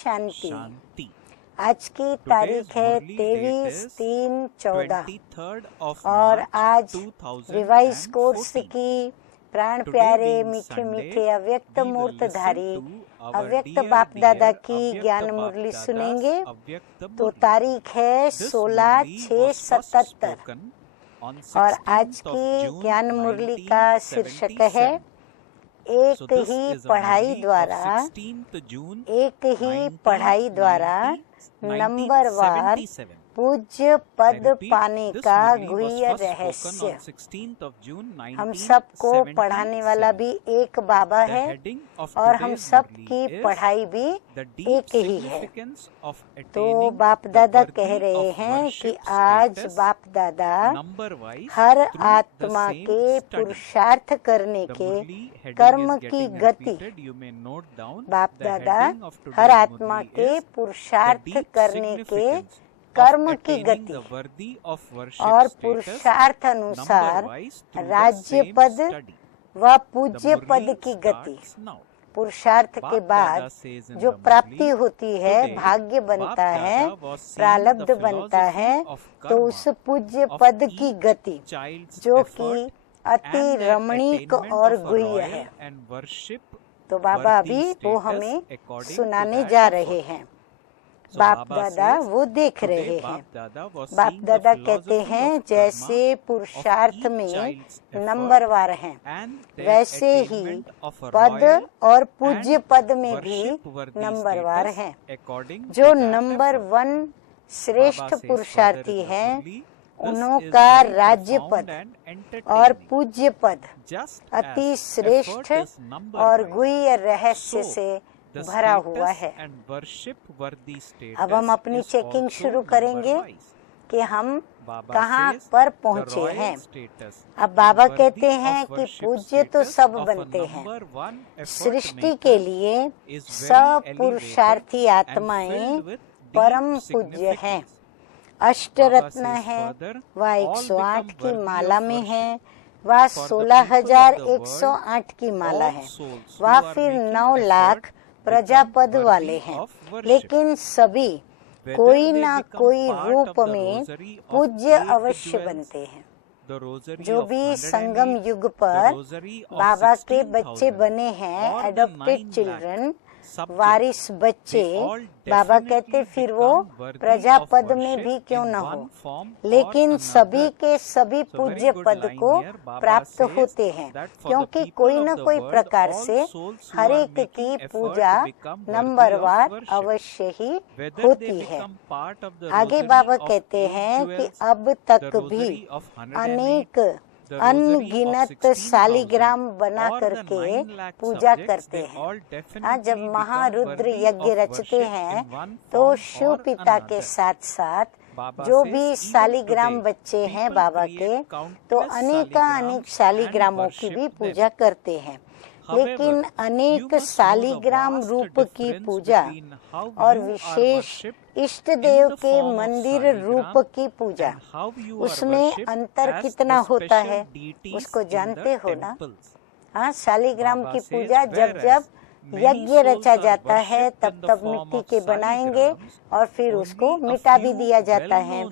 शांति। आज की तारीख है 23/3/14 और आज रिवाइज कोर्स की प्राण प्यारे मीठे मीठे अव्यक्त मूर्तधारी अव्यक्त बाप दादा की ज्ञान मुरली सुनेंगे। तो तारीख है 16/6/77 और आज की ज्ञान मुरली का शीर्षक है एक ही पढ़ाई द्वारा नंबरवार पूज्य पद पाने का गुह्य रहस्य। हम सबको पढ़ाने वाला भी एक बाबा है और हम सब की पढ़ाई भी एक ही है। तो बाप दादा कह रहे हैं कि आज बाप दादा हर आत्मा के पुरुषार्थ करने के कर्म की गति, बाप दादा हर आत्मा के पुरुषार्थ करने के कर्म की गति और पुरुषार्थ अनुसार राज्य पद व पूज्य पद की गति, पुरुषार्थ के बाद जो प्राप्ति होती है, भाग्य बनता है, प्रारब्ध बनता है, तो उस पूज्य पद की गति जो कि अति रमणीक और गुह्य है। तो बाबा अभी वो हमें सुनाने जा रहे हैं। बाप दादा वो देख रहे हैं। बाप दादा कहते हैं जैसे पुरुषार्थ में नंबरवार हैं, वैसे ही पद और पूज्य पद में भी नंबरवार हैं। जो नंबर 1 श्रेष्ठ पुरुषार्थी हैं, उन्हों का राज्य पद और पूज्य पद अति श्रेष्ठ और गुह्य रहस्य से भरा हुआ है। अब हम अपनी चेकिंग शुरू करेंगे कि हम कहाँ पर पहुँचे हैं। अब बाबा कहते हैं कि पूज्य तो सब बनते हैं। सृष्टि के लिए सब पुरुषार्थी आत्माएं परम पूज्य हैं। अष्टरत्न है, वह 108 की माला में है, वह 16,108 की माला है, वह फिर 9 लाख प्रजापद वाले हैं। लेकिन सभी कोई ना कोई रूप में पूज्य अवश्य बनते हैं। जो भी संगम युग पर बाबा के बच्चे बने हैं, एडॉप्टेड चिल्ड्रन, वारिस बच्चे, बाबा कहते फिर वो प्रजापद में भी क्यों न हो, लेकिन सभी के सभी पूज्य पद को प्राप्त होते हैं, क्योंकि कोई न कोई प्रकार से हर एक की पूजा नंबरवार अवश्य ही होती है। आगे बाबा कहते हैं कि अब तक भी अनेक अनगिनत शालिग्राम बना करके पूजा करते हैं। जब महारुद्र यज्ञ रचते हैं तो शिव पिता के साथ साथ जो भी शालिग्राम बच्चे हैं बाबा के, तो अनेक शालिग्रामों की भी पूजा करते हैं। लेकिन अनेक शालिग्राम रूप की पूजा और विशेष इष्ट देव के मंदिर रूप की पूजा, उसमें अंतर कितना होता है उसको जानते हो ना। हाँ, शालिग्राम की पूजा जब जब यज्ञ रचा जाता है तब तब मिट्टी के बनाएंगे और फिर उसको मिटा भी दिया जाता है।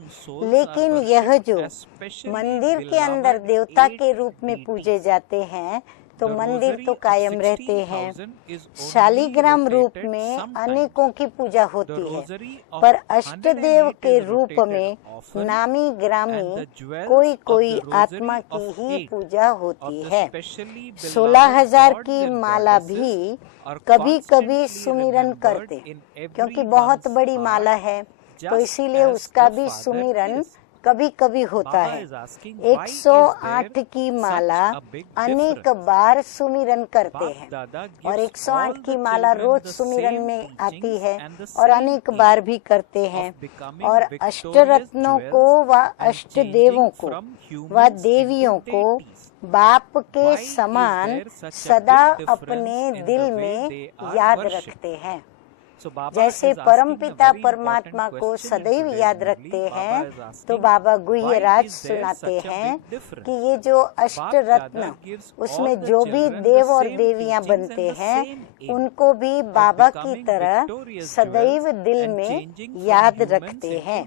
लेकिन यह जो मंदिर के अंदर देवता के रूप में पूजे जाते हैं, तो मंदिर तो कायम रहते हैं। शालिग्राम रूप में अनेकों की पूजा होती है, पर अष्टदेव के रूप में नामी ग्रामी कोई कोई आत्मा की ही पूजा होती है। 16,000 की माला भी कभी कभी सुमिरन करते, क्योंकि बहुत बड़ी माला है तो इसीलिए उसका भी सुमिरन कभी कभी होता है। 108 की माला अनेक बार सुमिरन करते हैं और 108 की माला रोज सुमिरन में आती है और अनेक बार भी करते हैं। और अष्टरत्नों को व अष्ट देवों को व देवियों को बाप के समान सदा अपने दिल में याद रखते हैं। जैसे परमपिता परमात्मा को सदैव याद रखते हैं, तो बाबा गुह्य राज सुनाते हैं कि ये जो अष्ट रत्न, उसमें जो भी देव और देवियां बनते हैं, उनको भी बाबा की तरह सदैव दिल में याद रखते हैं।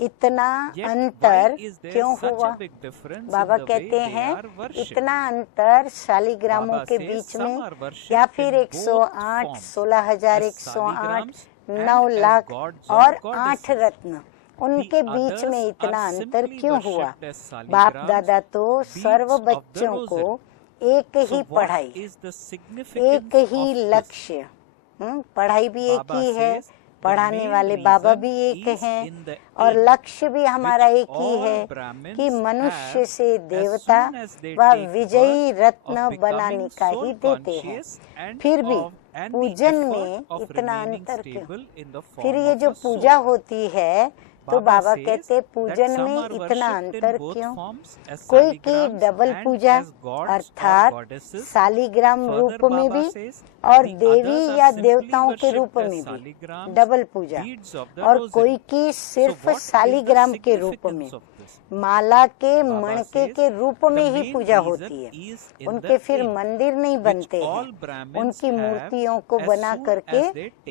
इतना अंतर क्यों हुआ? बाबा कहते हैं इतना अंतर शालिग्रामों के बीच में, या फिर 108, 16,108, 9 लाख और 8 रत्न, उनके बीच में इतना अंतर क्यों हुआ? बाप दादा तो सर्व बच्चों को एक ही पढ़ाई, एक ही लक्ष्य, पढ़ाई भी एक ही है, पढ़ाने वाले बाबा भी एक हैं, और लक्ष्य भी हमारा एक ही है कि मनुष्य से देवता व विजयी रत्न बनाने का ही देते हैं। फिर भी पूजन में इतना अंतर क्यों? फिर ये जो पूजा होती है, तो बाबा कहते पूजन में इतना अंतर क्यों? कोई की डबल पूजा अर्थात शालिग्राम रूप में भी और देवी या देवताओं के रूप में भी डबल पूजा, और कोई की सिर्फ शालिग्राम के रूप में, माला के मणके के रूप में ही पूजा होती है। उनके फिर मंदिर नहीं बनते हैं, उनकी मूर्तियों को बना करके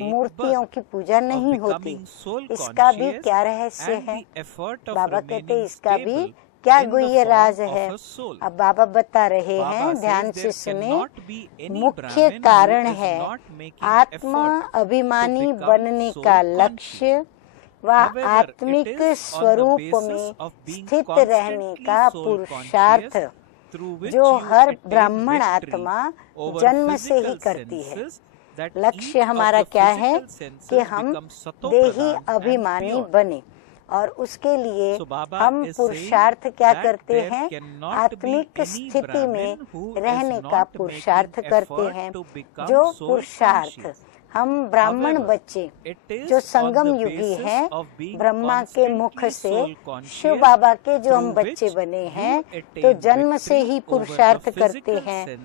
मूर्तियों की पूजा नहीं होती। इसका भी क्या रहस्य है? बाबा कहते इसका भी क्या गुह्य राज है? अब बाबा बता रहे हैं, ध्यान से सुने। मुख्य कारण है आत्मा अभिमानी बनने का लक्ष्य व आत्मिक स्वरूप में स्थित रहने का पुरुषार्थ, जो हर ब्राह्मण आत्मा जन्म से ही करती है। लक्ष्य हमारा क्या है कि हम देही अभिमानी बने, और उसके लिए हम पुरुषार्थ क्या करते हैं? आत्मिक स्थिति में रहने का पुरुषार्थ करते हैं। जो पुरुषार्थ हम ब्राह्मण बच्चे जो संगम युगी हैं, ब्रह्मा के मुख से शिव बाबा के जो हम बच्चे बने हैं, तो जन्म से ही पुरुषार्थ करते हैं।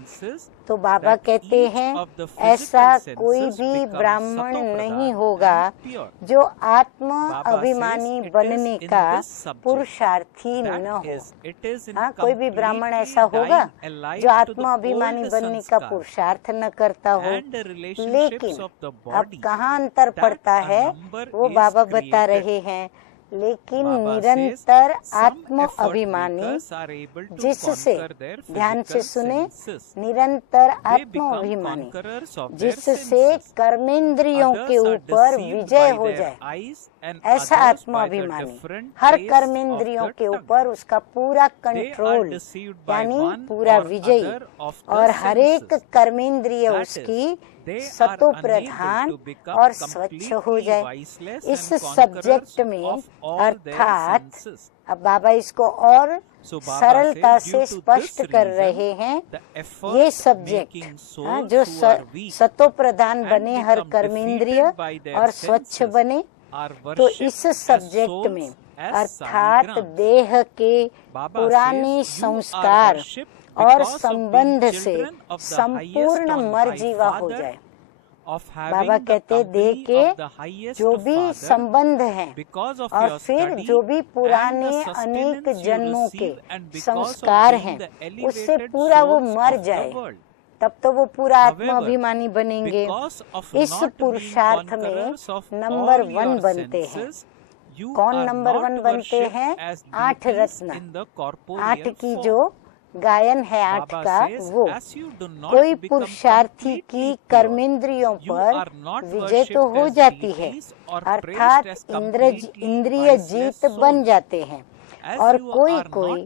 तो बाबा कहते हैं ऐसा कोई भी ब्राह्मण नहीं होगा जो आत्म अभिमानी बनने का पुरुषार्थी न हो। हाँ, कोई भी ब्राह्मण ऐसा होगा जो आत्म अभिमानी बनने का पुरुषार्थ न करता हो। लेकिन अब कहाँ अंतर पड़ता है वो बाबा बता रहे हैं। लेकिन निरंतर आत्म अभिमानी, जिससे ध्यान से सुने, निरंतर आत्म अभिमानी जिससे कर्मेंद्रियों के ऊपर विजय हो जाए, ऐसा आत्म अभिमानी हर कर्मेंद्रियों के ऊपर उसका पूरा कंट्रोल यानी पूरा विजयी, और हर एक कर्मेंद्रिय उसकी सतो प्रधान और स्वच्छ हो जाए। इस सब्जेक्ट में अर्थात अब बाबा इसको और सरलता से स्पष्ट कर रहे हैं। ये सब्जेक्ट जो सतो प्रधान बने हर कर्मेंद्रिय और स्वच्छ बने, तो इस सब्जेक्ट में अर्थात देह के पुराने संस्कार और संबंध से संपूर्ण मर्जीवा हो जाए। बाबा कहते देह के जो भी संबंध हैं और फिर जो भी पुराने अनेक जन्मों के संस्कार हैं, उससे पूरा वो मर जाए, तब तो वो पूरा आत्माभिमानी बनेंगे। इस पुरुषार्थ में नंबर 1 बनते हैं। कौन नंबर 1 बनते हैं? 8 रत्न, 8 की जो गायन है 8 का, वो कोई पुरुषार्थी की कर्मेंद्रियों पर विजय तो हो जाती है, अर्थात इंद्रिय जीत बन जाते हैं। और कोई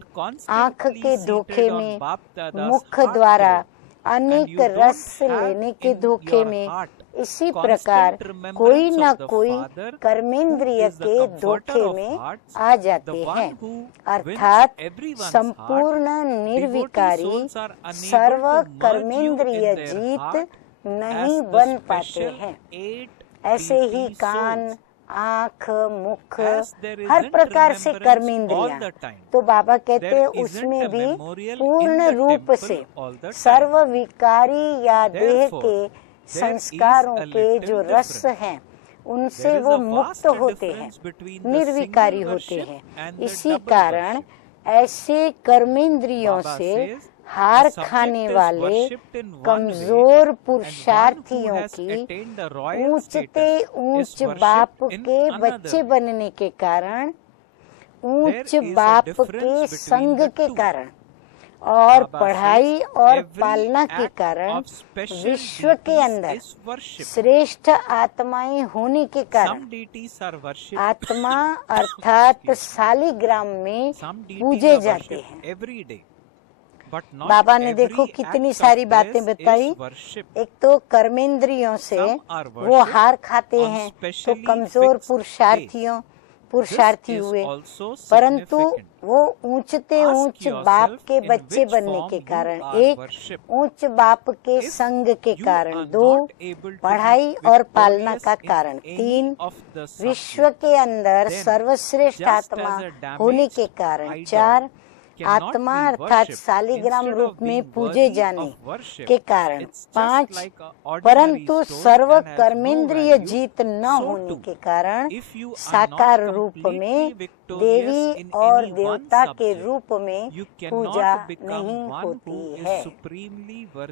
आँख के धोखे में, मुख द्वारा अनेक रस लेने के धोखे में, इसी प्रकार कोई न कोई कर्मेंद्रिय के धोखे में आ जाते हैं, अर्थात संपूर्ण निर्विकारी सर्व कर्मेंद्रिय जीत नहीं बन पाते हैं। ऐसे ही कान, आँख, मुख, हर प्रकार से कर्मेंद्रियां, तो बाबा कहते हैं उसमें भी पूर्ण रूप से सर्व विकारी या देह के संस्कारों के जो रस हैं उनसे वो मुक्त होते हैं, निर्विकारी होते हैं। इसी कारण ऐसे कर्मेंद्रियों से हार खाने वाले कमजोर पुरुषार्थियों की ऊंचते ऊंच बाप के बच्चे बनने के कारण, ऊंच बाप के संग के कारण और पढ़ाई और पालना के कारण विश्व के अंदर श्रेष्ठ आत्माएं होने के कारण आत्मा अर्थात शालिग्राम में पूजे जाते हैं। बाबा ने देखो कितनी सारी बातें बताई। एक तो कर्मेंद्रियों से वो हार खाते हैं तो कमजोर पुरुषार्थी हुए, परंतु वो ऊंचते ऊंच बाप के बच्चे बनने के कारण, एक ऊंच बाप के संग के कारण, दो पढ़ाई और पालना का कारण, तीन विश्व के अंदर सर्वश्रेष्ठ आत्मा होने के कारण, चार आत्मा अर्थात शालिग्राम रूप में पूजे जाने के कारण, पांच परंतु सर्व कर्मेंद्रिय जीत न होने के कारण साकार रूप में देवी और देवता के रूप में पूजा नहीं होती है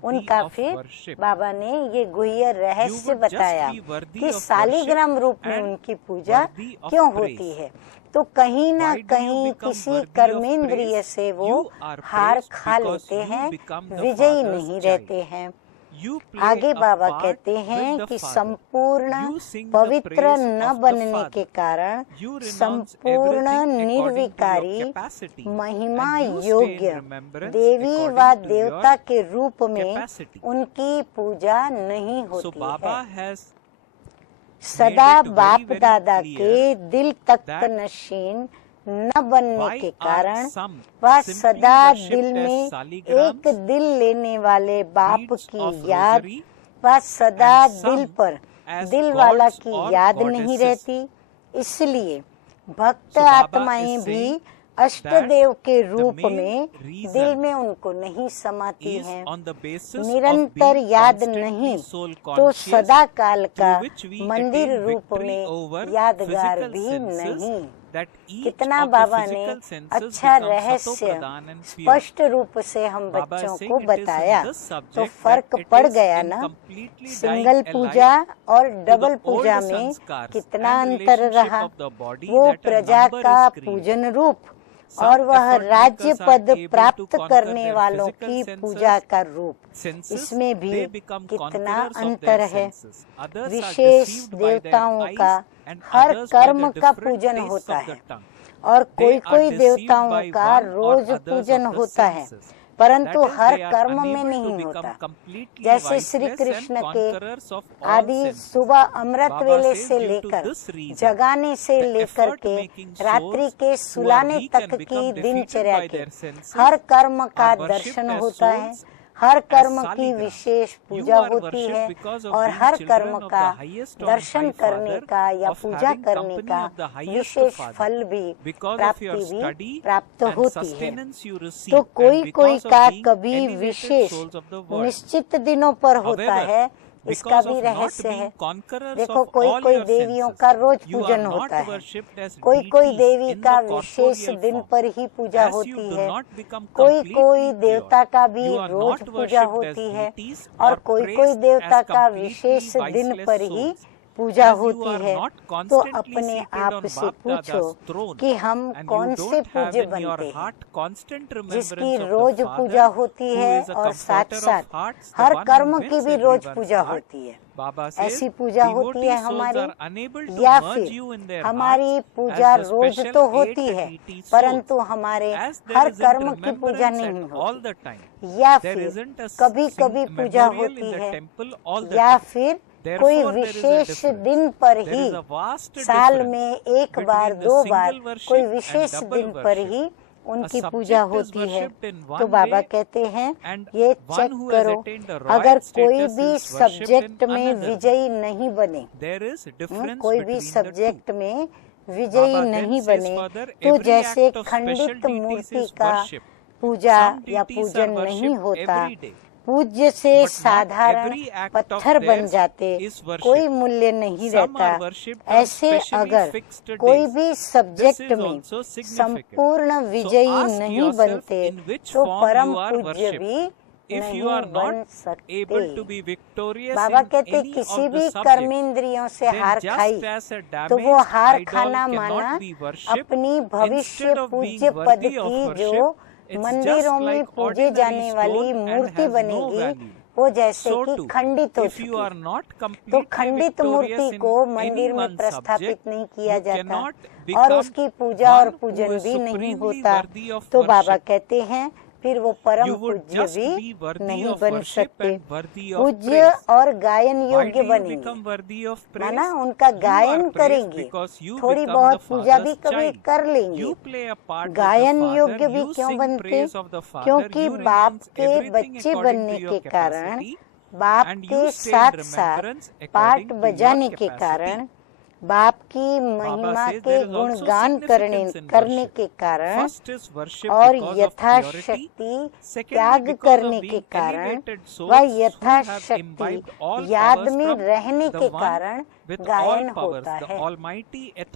उनका। फिर बाबा ने ये गुह्य रहस्य बताया कि शालिग्राम रूप में उनकी पूजा क्यों होती है। तो कहीं ना कहीं किसी कर्मेंद्रिय से वो हार खा लेते हैं, विजयी नहीं रहते हैं। आगे बाबा कहते हैं कि संपूर्ण पवित्र न बनने के कारण, संपूर्ण निर्विकारी महिमा योग्य देवी व देवता के रूप में उनकी पूजा नहीं होती है। सदा बाप दादा के दिल तख्त नशीन न बनने के कारण वह सदा दिल में एक दिल लेने वाले बाप की याद, वह सदा दिल पर दिल वाला की याद नहीं रहती। इसलिए भक्त आत्माएं भी अष्टदेव के रूप में दिल में उनको नहीं समाती हैं, निरंतर याद नहीं तो सदा काल का मंदिर रूप में यादगार भी नहीं। कितना बाबा ने अच्छा रहस्य स्पष्ट रूप से हम बच्चों को बताया, तो फर्क पड़ गया ना। सिंगल पूजा और डबल पूजा में कितना अंतर रहा। वो प्रजा का पूजन रूप और वह राज्य पद प्राप्त करने वालों की पूजा का रूप, इसमें भी कितना अंतर है। विशेष देवताओं का हर कर्म का पूजन होता है और कोई कोई देवताओं का रोज पूजन होता है, परंतु हर कर्म में नहीं होता। जैसे श्री कृष्ण के आदि सुबह अमृत वेले से लेकर जगाने से लेकर के रात्रि के सुलाने तक की दिनचर्या के हर कर्म का दर्शन होता है, हर कर्म की विशेष पूजा होती है और हर कर्म का दर्शन करने का या पूजा करने का विशेष फल भी प्राप्त होती है। तो कोई कोई का कभी विशेष निश्चित दिनों पर होता है, इसका भी रहस्य है। देखो कोई कोई देवियों का रोज पूजन होता है, कोई कोई देवी का विशेष दिन पर ही पूजा होती है, कोई कोई देवता का भी रोज पूजा होती है और कोई कोई देवता का विशेष दिन पर ही पूजा होती है। तो अपने आप से पूछो कि हम कौन से पूज्य बनते हैं, जिसकी रोज पूजा होती है और साथ साथ हर कर्म की भी रोज पूजा होती है। ऐसी पूजा होती है हमारी, या फिर हमारी पूजा रोज तो होती है परंतु हमारे हर कर्म की पूजा नहीं होती, या फिर कभी कभी पूजा होती है, या फिर कोई विशेष दिन पर ही, साल में एक बार दो बार कोई विशेष दिन पर ही उनकी पूजा होती है। तो बाबा कहते हैं ये चेक करो, अगर कोई भी सब्जेक्ट में विजयी नहीं बने, कोई भी सब्जेक्ट में विजयी नहीं बने, तो जैसे खंडित मूर्ति का पूजा या पूजन नहीं होता, पूज्य से साधारण पत्थर बन जाते, कोई मूल्य नहीं रहता। ऐसे अगर कोई भी सब्जेक्ट में संपूर्ण विजयी नहीं बनते तो परम पूज्य भी नहीं बन सकते। बाबा कहते किसी भी कर्मेंद्रियों से हार खाई तो वो हार खाना माना अपनी भविष्य पूज्य पद की जो मंदिरों में पूजे जाने वाली मूर्ति बनेगी वो जैसे कि खंडित हो चुकी। तो खंडित मूर्ति को मंदिर में प्रस्थापित नहीं किया जाता और उसकी पूजा और पूजन भी नहीं होता। तो बाबा कहते हैं फिर वो परम पूज्य भी नहीं बन सकते। पूज्य और गायन योग्य बनेंगे, माना उनका गायन करेंगे, थोड़ी बहुत पूजा भी कभी कर लेंगे। गायन योग्य भी क्यों बनते? क्योंकि बाप के बच्चे बनने के कारण, बाप के साथ साथ पाठ बजाने के कारण, बाप की महिमा के गुणगान करने के कारण और यथाशक्ति त्याग करने के कारण व यथाशक्ति याद में रहने के कारण गायन होता है।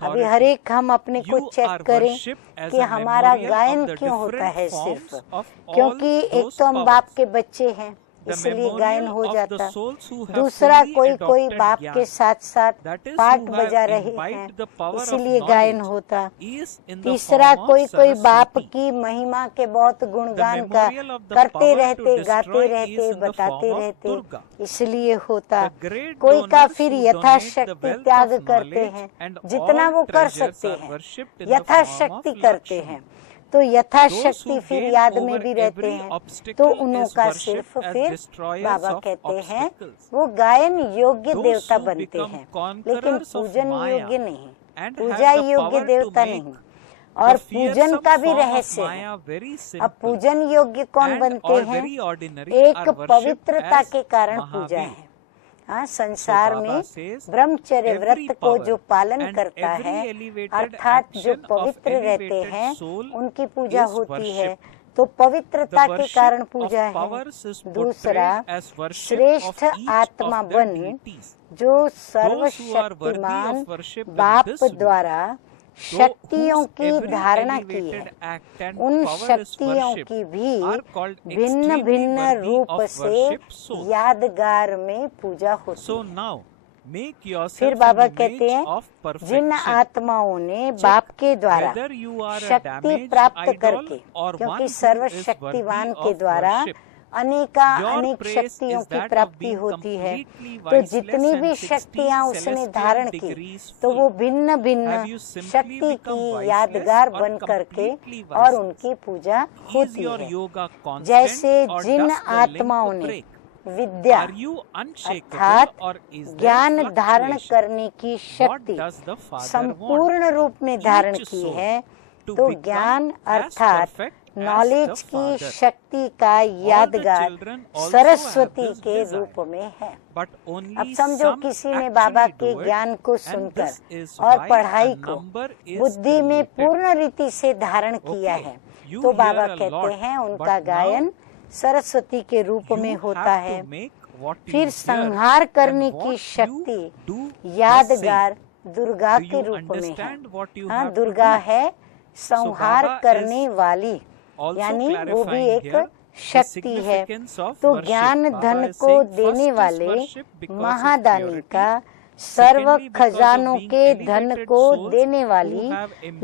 अभी हर एक हम अपने को चेक करें कि हमारा गायन क्यों होता है। सिर्फ क्योंकि एक तो हम बाप के बच्चे हैं इसलिए गायन हो जाता। दूसरा कोई बाप के साथ साथ पाठ बजा रहे हैं इसलिए गायन होता। तीसरा कोई बाप की महिमा के बहुत गुणगान का करते रहते, गाते रहते, बताते रहते इसलिए होता। कोई का फिर यथाशक्ति त्याग करते हैं, जितना वो कर सकते हैं यथाशक्ति करते हैं, तो यथाशक्ति फिर याद में भी रहते हैं। तो उनका सिर्फ फिर बाबा कहते हैं वो गायन योग्य देवता बनते हैं, लेकिन पूजन योग्य नहीं, पूजा योग्य देवता नहीं। और पूजन का भी रहस्य है। अब पूजन योग्य कौन बनते हैं? एक पवित्रता के कारण पूजा है। हाँ, संसार में ब्रह्मचर्य व्रत को जो पालन करता है अर्थात जो पवित्र रहते हैं उनकी पूजा होती है, तो पवित्रता के कारण पूजा है। दूसरा श्रेष्ठ आत्मा बन जो सर्वशक्तिमान बाप द्वारा शक्तियों की धारणा की है, उन शक्तियों की भी भिन्न भिन्न रूप से यादगार में पूजा होती है। फिर बाबा कहते हैं जिन आत्माओं ने बाप के द्वारा शक्ति प्राप्त करके, क्योंकि सर्वशक्तिवान के द्वारा अनेक शक्तियों की प्राप्ति होती है, तो जितनी भी शक्तियाँ उसने धारण की तो वो भिन्न भिन्न शक्ति की यादगार बन करके और उनकी पूजा होती है। जैसे जिन आत्माओं ने विद्या अर्थात ज्ञान धारण करने की शक्ति संपूर्ण रूप में धारण की है, तो ज्ञान अर्थात नॉलेज की शक्ति का यादगार सरस्वती के रूप में है। अब समझो किसी ने बाबा के ज्ञान को सुनकर और पढ़ाई को बुद्धि में पूर्ण रीति से धारण किया है, तो बाबा कहते हैं उनका गायन सरस्वती के रूप में होता है। फिर संहार करने की शक्ति यादगार दुर्गा के रूप में है। हाँ, दुर्गा है संहार करने वाली, यानी वो भी एक शक्ति है। तो ज्ञान धन को देने वाले महादानी का, सर्व खजानों के धन को देने वाली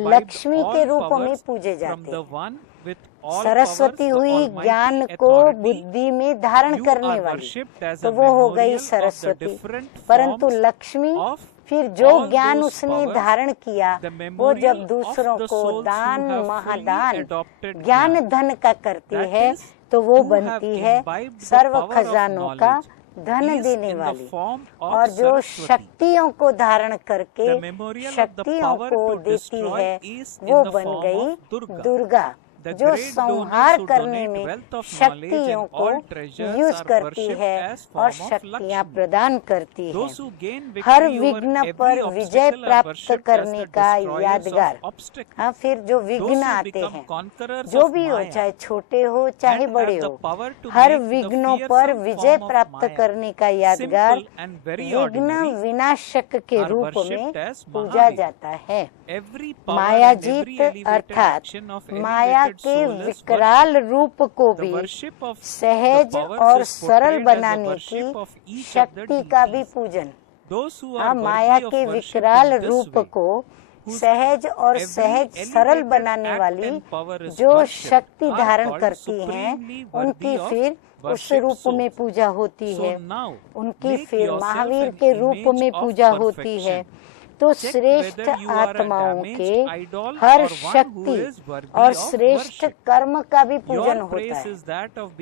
लक्ष्मी के रूप में पूजे जाते हैं। सरस्वती हुई ज्ञान को बुद्धि में धारण करने वाली, तो वो हो गई सरस्वती। परंतु लक्ष्मी फिर जो ज्ञान उसने धारण किया वो जब दूसरों को दान महादान ज्ञान धन का करती है तो वो बनती है सर्व खजानों का धन देने वाली। और जो शक्तियों को धारण करके शक्तियों को देती है वो बन गई दुर्गा। जो संहार करने में शक्तियों को यूज करती है और शक्तियाँ प्रदान करती है। हर विघ्न पर विजय प्राप्त करने का यादगार। हाँ, फिर जो विघ्न आते हैं, जो भी हो, चाहे छोटे हो चाहे बड़े हो, हर विघ्नों पर विजय प्राप्त करने का यादगार विघ्न विनाशक के रूप में पूजा जाता है। मायाजीत अर्थात माया के विकराल रूप को भी सहज और सरल बनाने की शक्ति का भी पूजन। माया के विकराल रूप को सहज और सहज सरल बनाने वाली जो शक्ति धारण करती हैं, उनकी फिर उस रूप में पूजा होती है। उनकी फिर महावीर के रूप में पूजा होती है। तो श्रेष्ठ आत्माओं के हर शक्ति और श्रेष्ठ कर्म का भी पूजन होता है।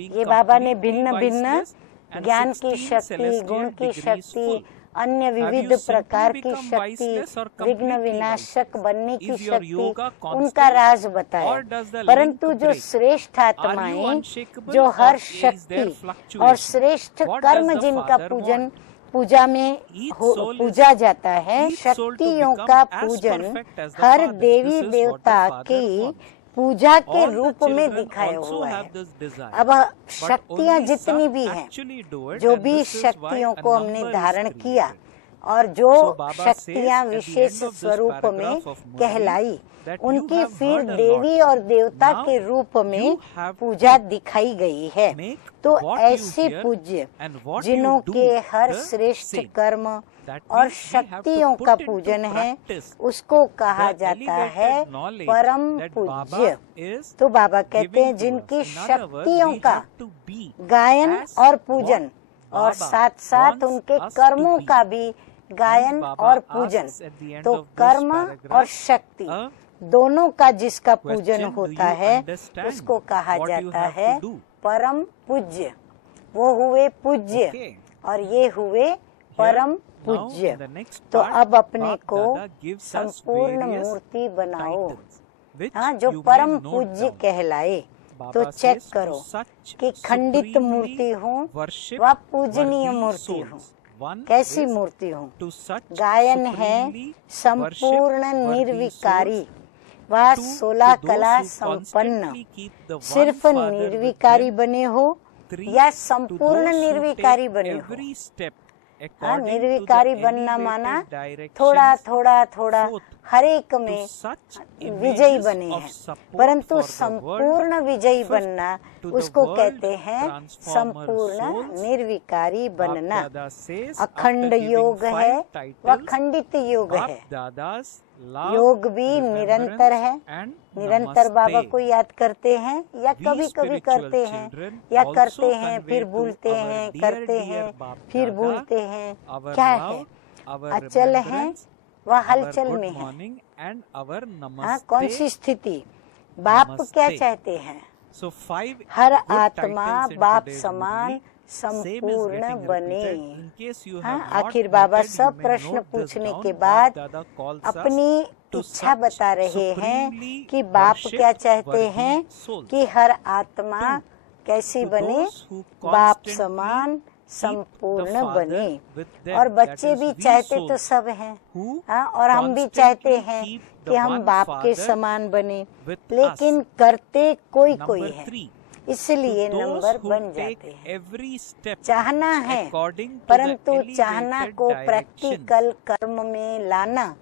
ये बाबा ने भिन्न भिन्न ज्ञान की शक्ति, गुण की शक्ति, अन्य विविध प्रकार की शक्ति, विघ्न विनाशक बनने की शक्ति, उनका राज बताया। परंतु जो श्रेष्ठ आत्माएं, जो हर शक्ति और श्रेष्ठ कर्म जिनका पूजा में पूजा जाता है, शक्तियों का पूजन हर देवी देवता की पूजा के रूप में दिखाया हुआ है। अब शक्तियाँ जितनी भी हैं, जो भी शक्तियों को हमने धारण किया और जो शक्तियाँ विशेष स्वरूप में कहलाई, उनकी फिर देवी और देवता के रूप में पूजा दिखाई गई है। तो ऐसे पूज्य जिन्हों के हर श्रेष्ठ कर्म और शक्तियों का पूजन है, उसको कहा जाता है परम पूज्य। तो बाबा कहते हैं जिनकी शक्तियों का गायन और पूजन और साथ साथ उनके कर्मों का भी गायन और पूजन, तो कर्म और शक्ति दोनों का जिसका पूजन होता है, उसको कहा जाता है परम पूज्य। वो हुए पूज्य और ये हुए परम पूज्य। तो अब अपने को संपूर्ण मूर्ति बनाओ, हाँ, जो परम पूज्य कहलाए। तो चेक करो कि खंडित मूर्ति हो व पूजनीय मूर्ति हो। कैसी मूर्ति हो? गायन है संपूर्ण निर्विकारी व 16 कला संपन्न। सिर्फ निर्विकारी बने हो या संपूर्ण निर्विकारी बने हो? हाँ, निर्विकारी बनना माना थोड़ा थोड़ा थोड़ा हर एक में विजयी बने हैं, परंतु संपूर्ण विजयी बनना उसको कहते हैं संपूर्ण निर्विकारी बनना। अखंड योग है व खंडित योग है। योग भी निरंतर है। निरंतर बाबा को याद करते हैं या कभी कभी करते हैं या करते हैं फिर भूलते हैं, करते हैं फिर भूलते हैं। क्या है? अचल है वह हलचल में है। हाँ, कौन सी स्थिति? बाप क्या चाहते हैं? हर आत्मा बाप समान संपूर्ण बने। हाँ, आखिर बाबा सब प्रश्न पूछने के बाद अपनी इच्छा बता रहे हैं कि बाप क्या चाहते हैं कि हर आत्मा कैसी बने? बाप समान संपूर्ण बने। और बच्चे भी चाहते तो सब हैं, हाँ, और हम भी चाहते हैं कि हम बाप के समान बने, लेकिन करते कोई कोई है, इसलिए नंबर बन जाते हैं। चाहना है, परंतु चाहना को प्रैक्टिकल कर्म में लाना,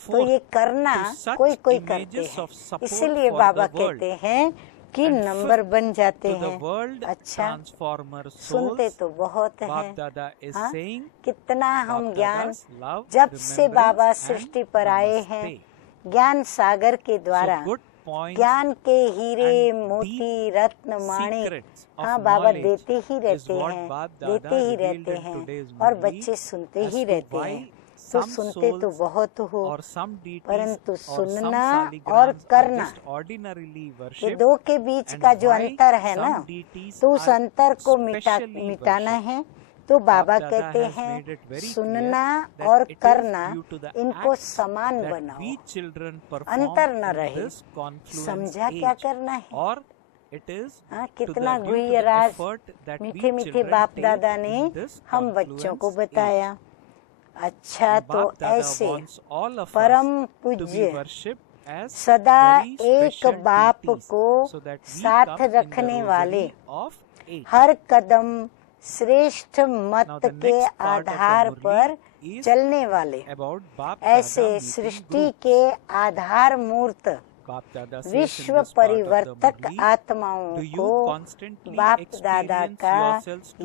तो ये करना कोई कोई करते हैं। इसलिए बाबा कहते हैं कि नंबर बन जाते हैं। अच्छा, सुनते तो बहुत हैं। हाँ, कितना हम ज्ञान, जब से बाबा सृष्टि पर आए हैं, ज्ञान सागर के द्वारा ज्ञान के हीरे मोती रत्न माणिक, हाँ, बाबा देते ही रहते हैं, देते ही रहते हैं, और बच्चे सुनते ही रहते हैं। तो सुनते तो बहुत हो, परंतु सुनना और करना, ये दो के बीच का जो अंतर है ना, तो उस अंतर को मिटाना है तो बाबा कहते हैं सुनना और करना इनको समान बनाओ, अंतर न रहे। समझा क्या करना है? कितना गुह्य राज मीठे मीठे बाप दादा ने हम बच्चों को बताया। अच्छा, तो ऐसे परम पूज्य सदा एक बाप को साथ रखने वाले, हर कदम श्रेष्ठ मत के आधार पर चलने वाले, ऐसे सृष्टि के आधार मूर्त विश्व परिवर्तक आत्माओं को बाप दादा का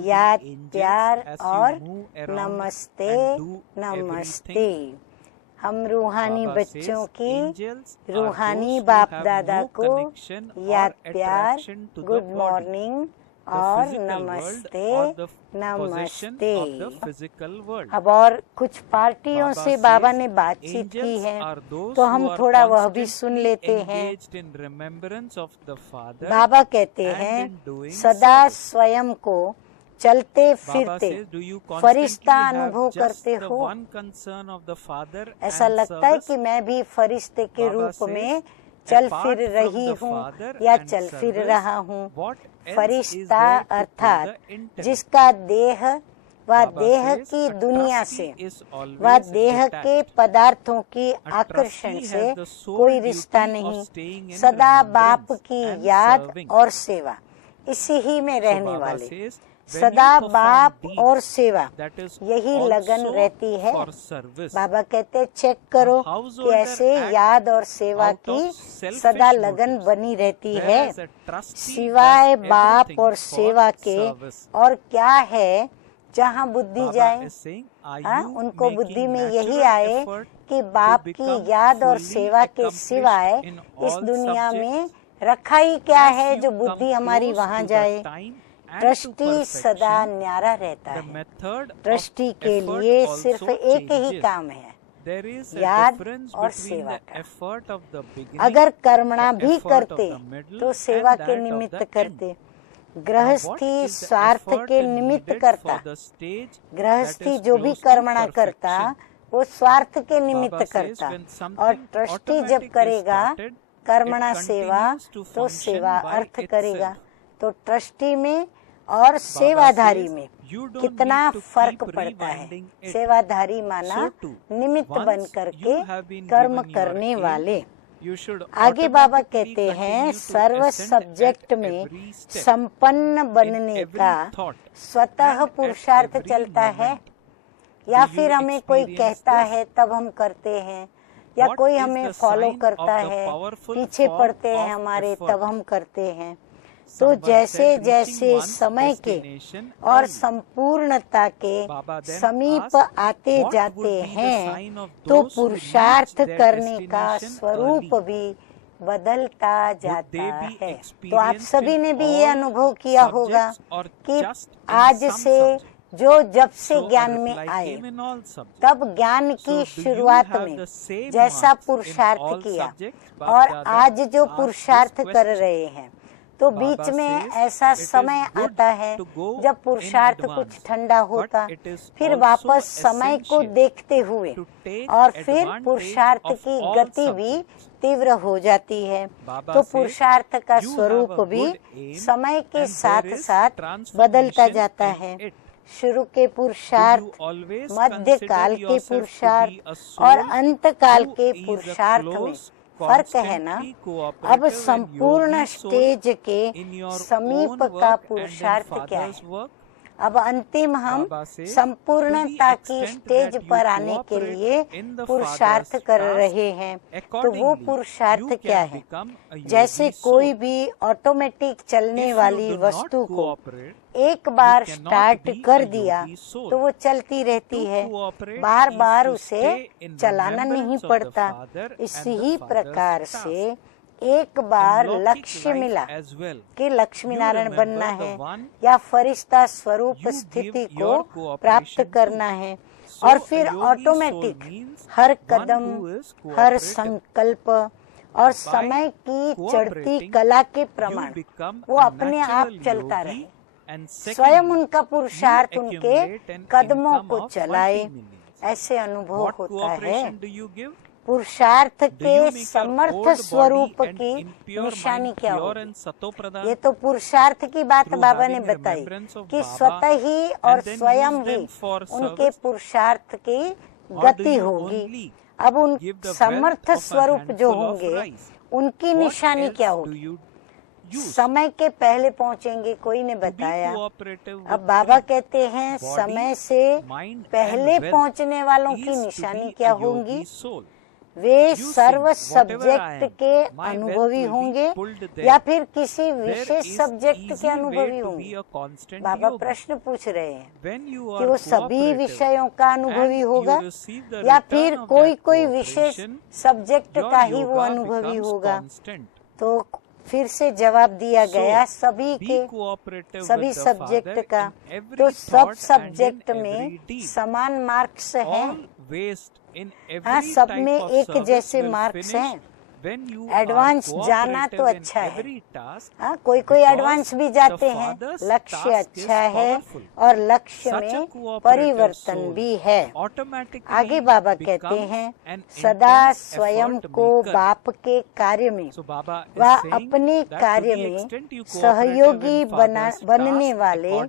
याद, प्यार और नमस्ते नमस्ते। हम रूहानी बच्चों की रूहानी बाप दादा को याद, प्यार, गुड मॉर्निंग और नमस्ते नमस्ते। अब और कुछ पार्टियों से बाबा ने बातचीत की है, तो हम थोड़ा वह भी सुन लेते हैं। बाबा कहते हैं सदा स्वयं को चलते फिरते फरिश्ता अनुभव करते हो। ऐसा लगता है कि मैं भी फरिश्ते के रूप में चल फिर रही हूँ या चल फिर रहा हूँ। फरिश्ता अर्थात जिसका देह व देह की दुनिया से व देह के पदार्थों की आकर्षण से कोई रिश्ता नहीं, सदा बाप की याद और सेवा, इसी ही में रहने वाले, सदा बाप और सेवा, यही लगन रहती है। बाबा कहते चेक करो कि ऐसे याद और सेवा की सदा लगन बनी रहती है। सिवाय बाप और सेवा के और क्या है जहाँ बुद्धि जाए? उनको बुद्धि में यही आए कि बाप की याद और सेवा के सिवाय इस दुनिया में रखा ही क्या है जो बुद्धि हमारी वहाँ जाए। ट्रस्टी सदा न्यारा रहता है। ट्रस्टी के लिए सिर्फ एक ही काम है, याद और सेवा का। अगर कर्मणा भी करते तो सेवा के निमित्त करते। गृहस्थी स्वार्थ के निमित्त करता। गृहस्थी जो भी कर्मणा करता वो स्वार्थ के निमित्त करता, और ट्रस्टी जब करेगा कर्मणा सेवा तो सेवा अर्थ करेगा। तो ट्रस्टी में और सेवाधारी में कितना फर्क पड़ता है। सेवाधारी माना निमित्त बन करके कर्म करने वाले। आगे बाबा कहते हैं सर्व सब्जेक्ट में संपन्न बनने का स्वतः पुरुषार्थ चलता है, या फिर हमें कोई कहता है तब हम करते हैं, या कोई हमें फॉलो करता है, पीछे पड़ते हैं हमारे तब हम करते हैं। तो जैसे जैसे समय के और संपूर्णता के समीप आते जाते हैं तो पुरुषार्थ करने का स्वरूप भी बदलता जाता है। तो आप सभी ने भी ये अनुभव किया होगा कि आज से जो जब से ज्ञान में आए तब ज्ञान की शुरुआत में जैसा पुरुषार्थ किया और आज जो पुरुषार्थ कर रहे हैं, तो बीच में ऐसा समय आता है जब पुरुषार्थ कुछ ठंडा होता, फिर वापस समय को देखते हुए और फिर पुरुषार्थ की गति भी तीव्र हो जाती है। तो पुरुषार्थ का स्वरूप भी समय के साथ साथ बदलता जाता है। शुरू के पुरुषार्थ, मध्य काल के पुरुषार्थ और अंत काल के पुरुषार्थ में फर्क है ना। अब संपूर्ण स्टेज के समीप का पुरुषार्थ क्या है? अब अंतिम हम संपूर्णता की स्टेज पर आने के लिए पुरुषार्थ कर रहे हैं। तो वो पुरुषार्थ क्या है? जैसे कोई भी ऑटोमेटिक चलने वाली वस्तु को एक बार स्टार्ट कर दिया तो वो चलती रहती है, बार बार उसे चलाना नहीं पड़ता। इसी ही प्रकार से एक बार लक्ष्य मिला कि लक्ष्मी नारायण बनना है या फरिश्ता स्वरूप स्थिति को प्राप्त करना है, और फिर ऑटोमेटिक हर कदम, हर संकल्प और समय की चढ़ती कला के प्रमाण वो अपने आप चलता रहे। स्वयं उनका पुरुषार्थ उनके कदमों को चलाए, ऐसे अनुभव होता है। पुरुषार्थ के समर्थ स्वरूप की निशानी क्या होगी? ये तो पुरुषार्थ की बात बाबा ने बताई कि स्वतः ही और स्वयं ही उनके पुरुषार्थ की गति होगी। अब उन समर्थ स्वरूप जो होंगे उनकी निशानी क्या होगी? समय के पहले पहुंचेंगे, कोई ने बताया। अब बाबा कहते हैं समय से पहले पहुंचने वालों की निशानी क्या होंगी? वे सर्व सब्जेक्ट के अनुभवी होंगे या फिर किसी विशेष सब्जेक्ट के अनुभवी होंगे? बाबा प्रश्न पूछ रहे हैं कि वो सभी विषयों का अनुभवी होगा या फिर कोई विशेष सब्जेक्ट का ही वो अनुभवी होगा? तो फिर से जवाब दिया गया सभी के, सभी सब्जेक्ट का। तो सब सब्जेक्ट में समान मार्क्स हैं। हाँ, सब में एक जैसे मार्क्स हैं। एडवांस जाना तो अच्छा है। हाँ, कोई एडवांस भी जाते हैं। लक्ष्य अच्छा है और लक्ष्य में परिवर्तन भी है। आगे बाबा कहते हैं सदा स्वयं को बाप के कार्य में व अपने कार्य में सहयोगी बनने वाले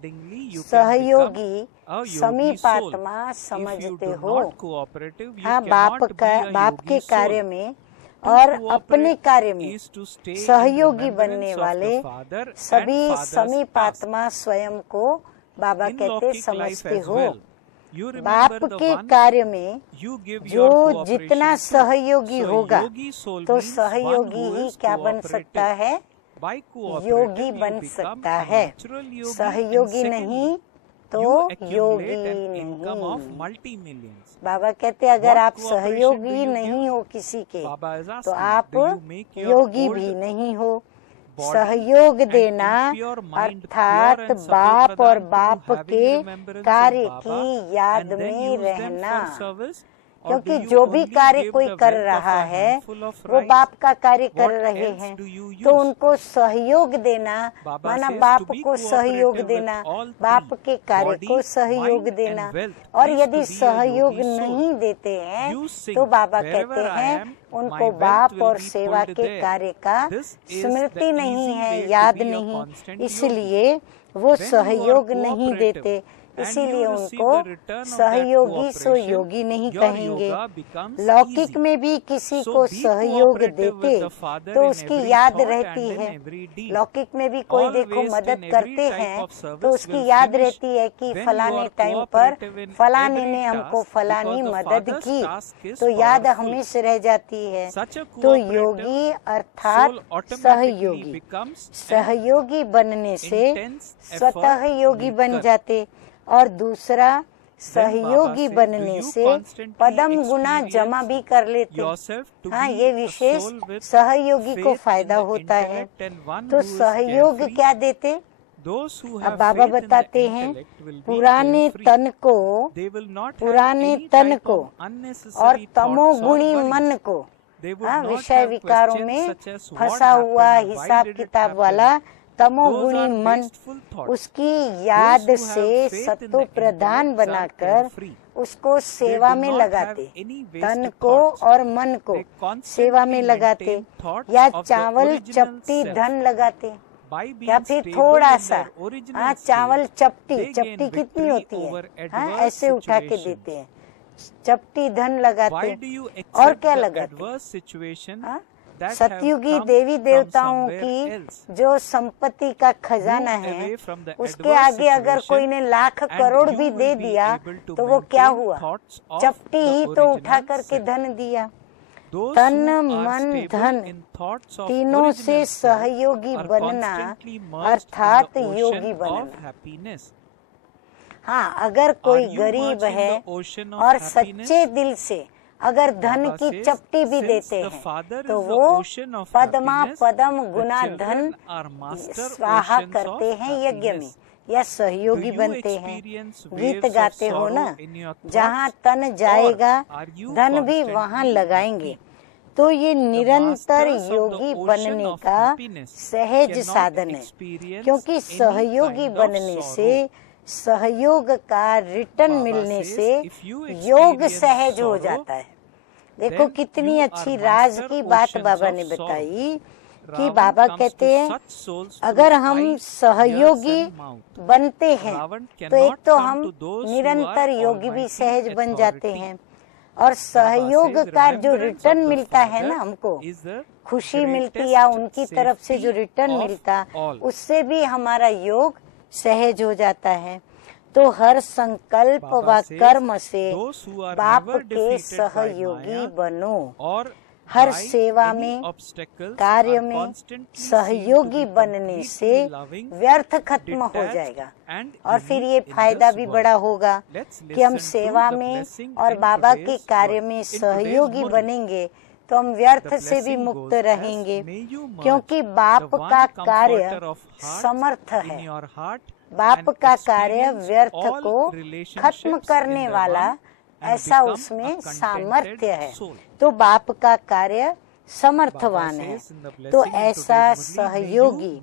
सहयोगी समीपात्मा समझते हो। हाँ, बाप के कार्य में और अपने कार्य में सहयोगी बनने वाले सभी समीपात्मा स्वयं को बाबा कहते समझते हो। बाप के कार्य में जो जितना सहयोगी होगा तो सहयोगी ही क्या बन सकता है? योगी बन सकता है। सहयोगी नहीं तो योगी नहीं। बाबा कहते अगर आप सहयोगी नहीं हो किसी के तो आप योगी भी नहीं हो। सहयोग देना अर्थात बाप और बाप के कार्य की याद में रहना, क्योंकि जो भी कार्य कोई कर रहा है वो बाप का कार्य कर रहे हैं, तो उनको सहयोग देना माना बाप को सहयोग देना, बाप के कार्य को सहयोग देना। और यदि सहयोग नहीं देते हैं तो बाबा कहते हैं उनको बाप और सेवा के कार्य का स्मृति नहीं है, याद नहीं, इसलिए वो सहयोग नहीं देते। इसीलिए उनको सहयोगी सो योगी नहीं कहेंगे। लौकिक में भी किसी को सहयोग देते तो उसकी याद रहती है। लौकिक में भी कोई देखो मदद करते हैं तो उसकी याद रहती है कि फलाने टाइम पर फलाने ने हमको फलानी मदद की, तो याद हमेशा रह जाती है। तो योगी अर्थात सहयोगी, सहयोगी बनने से स्वतः योगी बन जाते। और दूसरा सहयोगी बनने से पदम गुना जमा भी कर लेते। हाँ, ये विशेष सहयोगी को फायदा होता है। तो सहयोग क्या देते? अब बाबा बताते हैं पुराने तन को और तमोगुणी मन को, हाँ, विषय विकारों में फंसा हुआ हिसाब किताब वाला तमोगुणी मन, उसकी याद से सत्व प्रधान बनाकर उसको सेवा में लगाते। तन को और मन को सेवा में लगाते, या चावल चपटी धन लगाते, या फिर थोड़ा सा, हाँ, चावल चपटी कितनी होती है, हाँ, ऐसे उठा के देते हैं, चपटी धन लगाते। और क्या लगाते? हाँ, सतयुगी देवी देवताओं की जो संपत्ति का खजाना है उसके आगे अगर कोई ने लाख करोड़ भी दे दिया तो वो क्या हुआ? चपटी ही तो उठा करके धन दिया। तन मन धन तीनों से सहयोगी बनना अर्थात योगी बनना। हाँ, अगर कोई गरीब है और सच्चे दिल से अगर धन की चपटी भी देते हैं तो वो पदम गुना धन स्वाहा करते हैं यज्ञ में, या सहयोगी बनते हैं। गीत गाते हो ना, जहाँ तन जाएगा धन भी वहाँ लगाएंगे। तो ये निरंतर योगी बनने का सहज साधन है, क्योंकि सहयोगी बनने से, सहयोग का रिटर्न मिलने से योग सहज हो जाता है। देखो कितनी अच्छी राज की बात बाबा ने बताई कि बाबा कहते हैं अगर हम सहयोगी बनते हैं तो एक तो हम निरंतर योगी भी सहज बन जाते हैं, और सहयोग का जो रिटर्न मिलता है ना, हमको खुशी मिलती या उनकी तरफ से जो रिटर्न मिलता, उससे भी हमारा योग सहज हो जाता है। तो हर संकल्प व कर्म से बाप के सहयोगी बनो, और हर सेवा में, कार्य में सहयोगी बनने से व्यर्थ खत्म हो जाएगा, और फिर ये फायदा भी बड़ा होगा कि हम सेवा में और बाबा के कार्य में सहयोगी बनेंगे तो हम व्यर्थ से भी मुक्त रहेंगे, क्योंकि बाप का कार्य समर्थ है। बाप का कार्य व्यर्थ को खत्म करने वाला, ऐसा उसमें सामर्थ्य है। तो बाप का कार्य समर्थवान है। तो ऐसा सहयोगी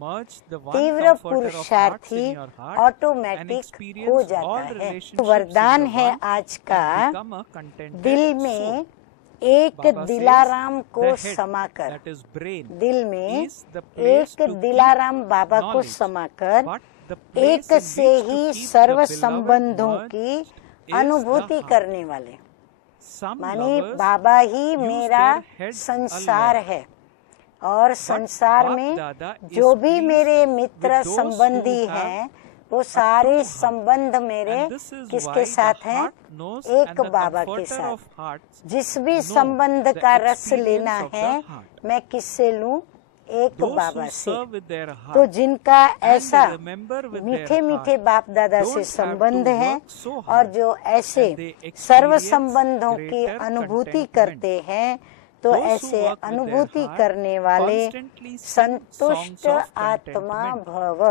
तीव्र पुरुषार्थी ऑटोमेटिक हो जाता है। वरदान है आज का, दिल में एक दिलाराम को समाकर, दिल में एक दिलाराम बाबा को समाकर एक से ही सर्व संबंधों की अनुभूति करने वाले, माने बाबा ही मेरा संसार है, और संसार में जो भी मेरे मित्र संबंधी हैं वो सारे संबंध मेरे किसके साथ हैं? एक बाबा के साथ। जिस भी संबंध का रस लेना है मैं किससे लूं? एक बाबा से। तो जिनका ऐसा मीठे मीठे बाप दादा से संबंध है और जो ऐसे सर्व संबंधों की अनुभूति करते हैं, तो ऐसे अनुभूति करने वाले संतुष्ट आत्मा भव।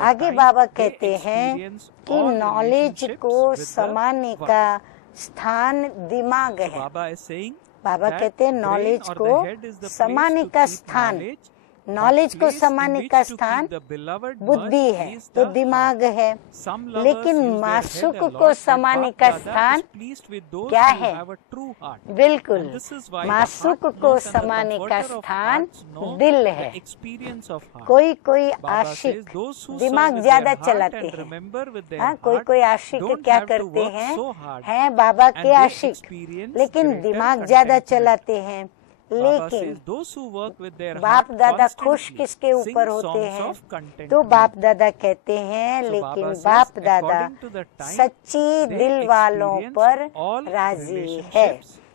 आगे बाबा कहते हैं कि नॉलेज को समाने का स्थान दिमाग है। बाबा कहते हैं नॉलेज को समाने का स्थान, नॉलेज को समाने का स्थान बुद्धि है, तो दिमाग है। लेकिन मासूक को समाने का स्थान क्या है? बिल्कुल, मासूक को समाने का स्थान दिल है। कोई कोई आशिक दिमाग ज्यादा चलाते हैं। हाँ, कोई कोई आशिक क्या करते हैं बाबा के आशिक, लेकिन दिमाग ज्यादा चलाते हैं। लेकिन बाप दादा खुश किसके ऊपर होते हैं? तो बाप दादा कहते हैं लेकिन बाप दादा सच्ची दिल वालों पर राजी है।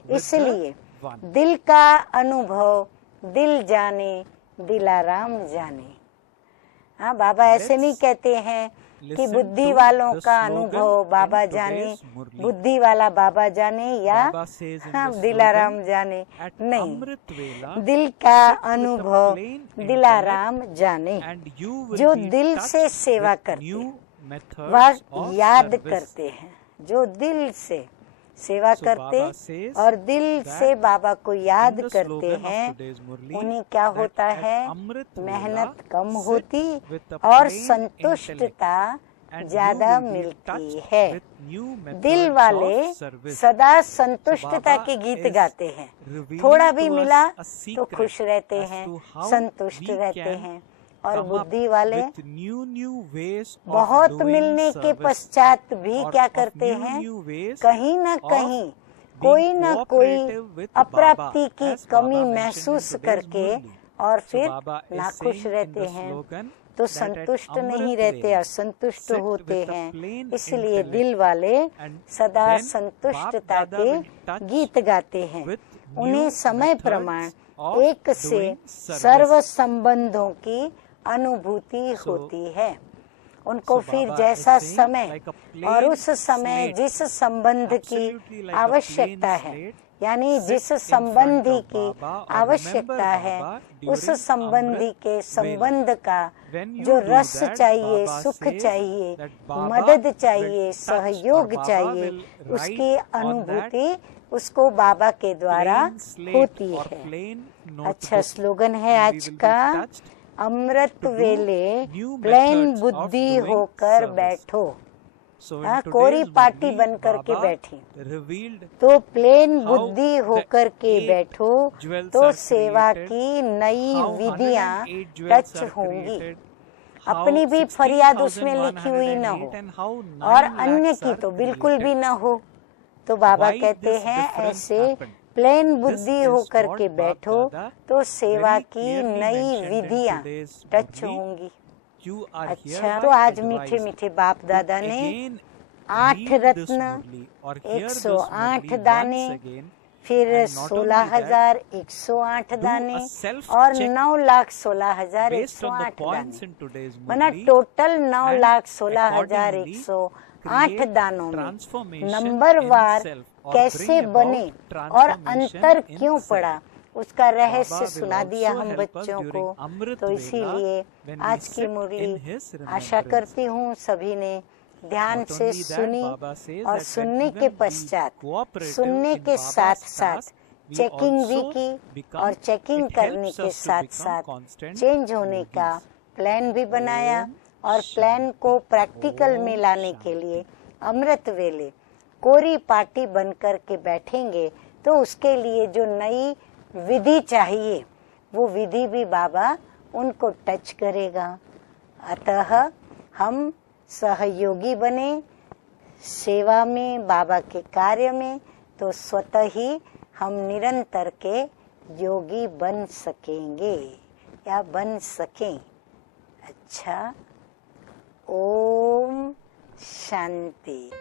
इसलिए दिल का अनुभव दिल जाने, दिलाराम जाने। हाँ, बाबा ऐसे नहीं कहते हैं कि बुद्धि वालों का अनुभव बाबा जाने, बुद्धि वाला बाबा जाने या हाँ दिलाराम जाने, नहीं, दिल का अनुभव दिलाराम जाने। जो दिल से सेवा करते वह याद करते हैं, जो दिल से सेवा करते और दिल से बाबा को याद करते हैं, उन्हें क्या होता है? मेहनत कम होती और संतुष्टता ज्यादा मिलती है। दिल वाले सदा संतुष्टता के गीत गाते हैं। थोड़ा भी मिला तो खुश रहते हैं, संतुष्ट रहते हैं। और बुद्धि वाले बहुत मिलने के पश्चात भी क्या करते हैं? कहीं न कहीं कोई न कोई अप्राप्ति की कमी महसूस करके और फिर नाखुश रहते हैं, तो संतुष्ट नहीं रहते, असंतुष्ट होते हैं। इसलिए दिल वाले सदा संतुष्टता के गीत गाते हैं। उन्हें समय प्रमाण एक से सर्व संबंधों की अनुभूति होती है। उनको फिर जैसा समय और उस समय जिस संबंध की आवश्यकता है, यानी जिस संबंधी की आवश्यकता है, उस संबंधी के संबंध का जो रस चाहिए, सुख चाहिए, मदद चाहिए, सहयोग चाहिए, उसकी अनुभूति उसको बाबा के द्वारा होती है। अच्छा स्लोगन है आज का, अमृत वेले प्लेन बुद्धि होकर बैठो। कोरी पार्टी बन करके बैठी तो प्लेन बुद्धि होकर के बैठो, तो सेवा की नई विधियां टच होंगी। अपनी भी फरियाद उसमें लिखी हुई न हो और अन्य की तो बिल्कुल भी न हो। तो बाबा कहते हैं ऐसे प्लेन बुद्धि होकर के बैठो तो सेवा की नई विधियां टच होंगी। अच्छा, तो आज मीठे मीठे बाप दादा ने 8 रत्न, 108 दाने, फिर 16,108 दाने और 9,16,108 दाने, माना टोटल 9,16,108 दानों में नंबरवार कैसे बने और अंतर क्यों पड़ा, उसका रहस्य सुना दिया हम बच्चों को। तो इसीलिए आज की मुरली आशा करती हूँ सभी ने ध्यान से सुनी और सुनने के पश्चात, सुनने के साथ साथ चेकिंग भी की और चेकिंग करने के साथ साथ चेंज होने का प्लान भी बनाया और प्लान को प्रैक्टिकल में लाने के लिए अमृत वेले कोरी पार्टी बन कर के बैठेंगे तो उसके लिए जो नई विधि चाहिए वो विधि भी बाबा उनको टच करेगा। अतः हम सहयोगी बने सेवा में, बाबा के कार्य में, तो स्वतः ही हम निरंतर के योगी बन सकेंगे या बन सकें। अच्छा, ओम शांति।